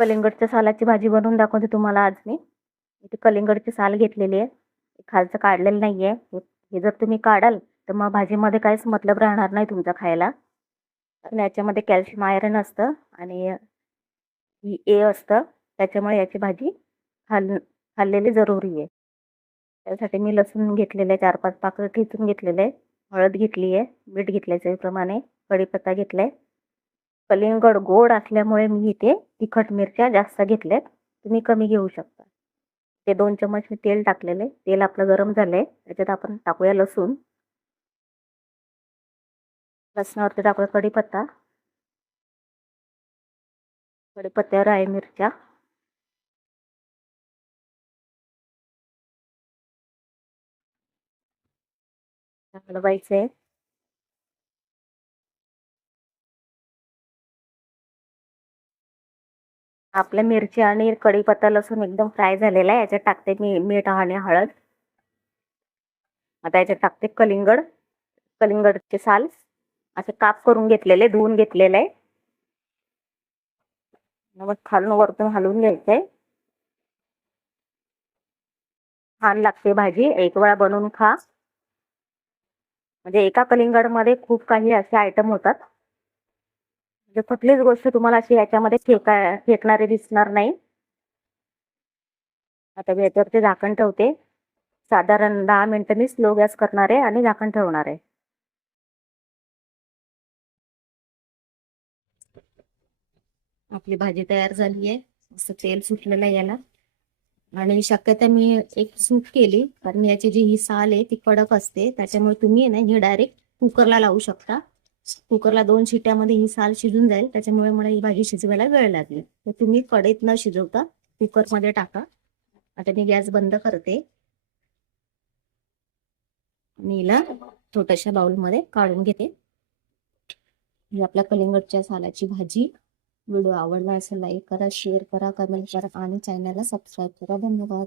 कलिंगडच्या सालाची भाजी बनवून दाखवते तुम्हाला आज मी. इथे कलिंगडची साल घेतलेली आहे. खालचं काढलेलं नाहीये. हे जर तुम्ही काढाल तर मग भाजीमध्ये काहीच मतलब राहणार नाही तुमचा खायला. आणि याच्यामध्ये कॅल्शियम आयर्न असतं आणि ए असतं. त्याच्यामुळे याची भाजी खाल्लेली जरुरी आहे. त्यासाठी मी लसूण घेतलेले 4-5 पाकळ्या ठेचून घेतलेले, हळद घेतली आहे, मीठ घेतलं चवीप्रमाणे, कढीपत्ता घेतलाय. कलिंगड गोड असल्यामुळे मी इथे तिखट मिरच्या जास्त घेतल्यात. तुम्ही कमी घेऊ शकता. ते 2 चमच मी तेल टाकलेले. तेल आपलं गरम झालंय. त्याच्यात आपण टाकूया लसूण. लसणावरती टाकूया कढीपत्ता. कढीपत्त्यावर आहे मिरच्या. हलवायचे. आपल्या मिरची आणि कढीपत्ता लसूण एकदम फ्राय झालेला आहे. याच्यात टाकते मी मीठ आणि हळद. आता याच्यात टाकते कलिंगडचे साल असे काप करून घेतलेले, धुवून घेतलेले आहे. मग खालून वरतून हलवून घ्यायचंय. छान लागते भाजी. एक वेळा बनवून खा. म्हणजे एका कलिंगडमध्ये खूप काही असे आयटम होतात. म्हणजे कुठलीच गोष्ट तुम्हाला अशी याच्यामध्ये फेकणारी दिसणार नाही. आता मी याच्यावरती झाकण ठेवते. साधारण 10 मिनिटं मी स्लो गॅस करणार आहे आणि झाकण ठेवणार आहे. आपली भाजी तयार झाली आहे. मस्त तेल सुटलेलं आहे याला. आणि शक्यतो मी एक सूप केली, कारण याची जी ही साल आहे ती कडक असते. त्याच्यामुळे तुम्ही ना ही डायरेक्ट कुकरला लावू शकता. कुकरला 2 शिट्ट्यामध्ये ही साल शिजून जाईल. त्याच्यामुळे मला ही भाजी शिजवायला वेळ लागली. तर तुम्ही कढईत न शिजवता कुकरमध्ये टाका. आता मी गॅस बंद करते आणि हिला छोट्याशा बाउलमध्ये काढून घेते. ही आपल्या कलिंगडच्या सालाची भाजी. व्हिडिओ आवडला असेल लाईक करा, शेअर करा, कमेंट करा आणि चॅनलला सबस्क्राईब करा. धन्यवाद.